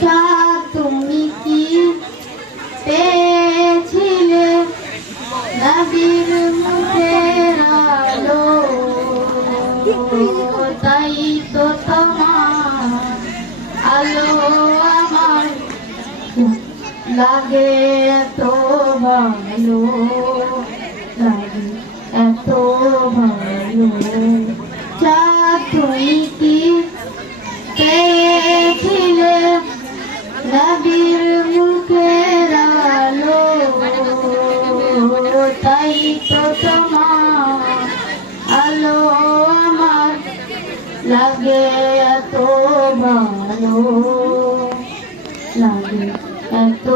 চাঁদ তুমি কি পেয়েছিলে নবীর মুখের আলো, তাই তো তোমার আলো আমার লাগে এত ভালো, লাগে এত ভালো। চাঁদ তুমি কি পেয়েছিলে নবীর মুখের আলো, তাই তো তোমার আলো আমার লাগে এত ভালো, লাগে এত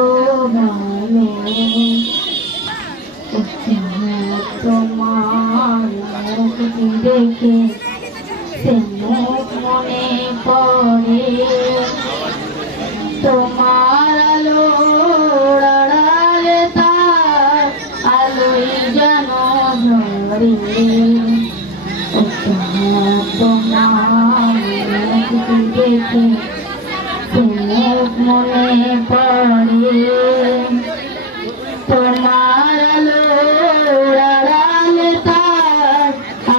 ভালো। তোমার মুখটি দেখে সে মুখ মনে পড়ে, তোমার আলো আড়ালে তার আলোই যেন ধরে। তোমার মুখটি দেখে সে মুখ মনে পড়ে, তোমার আলো আড়ালে তার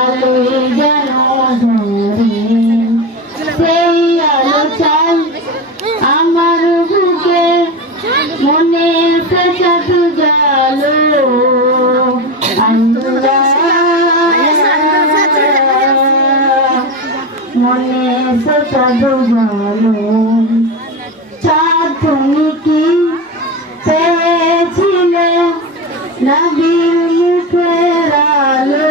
আলোই যেন ধরে। সেই আলো চাই আমার বুকে, মনে সে চাঁদ জালো, মনে সে চাঁদ জালো। চাঁদ তুমি কি পেয়েছিলে নবীর মুখের আলো,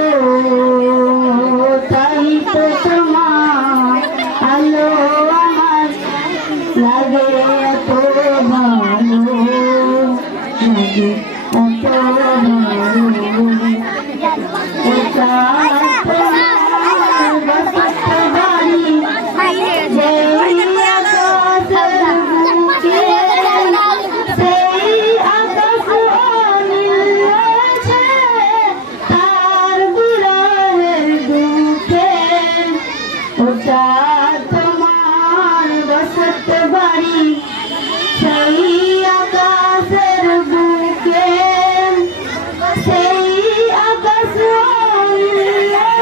তাই তো তোমার আলো আমার লাগে এত ভালো, লাগে এত ভালো। তোমার বসত বাড়ি সেই আকাশের বুকে, সেই আকাশ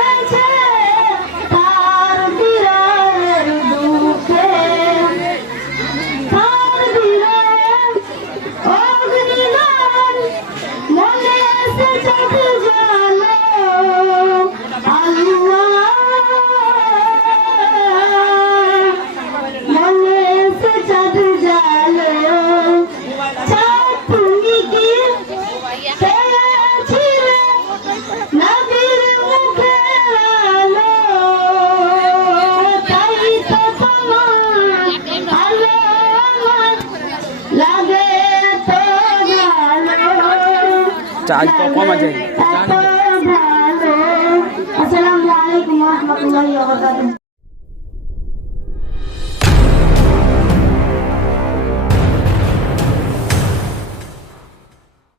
আছে তার বিরাহের বুকে, তার বিরাহের অগ্নিদান মনে এসে চাঁদ জালো। চার্জ তো কম আছে। আসসালামু আলাইকুম ওয়া রাহমাতুল্লাহি ওয়া বারাকাতুহু।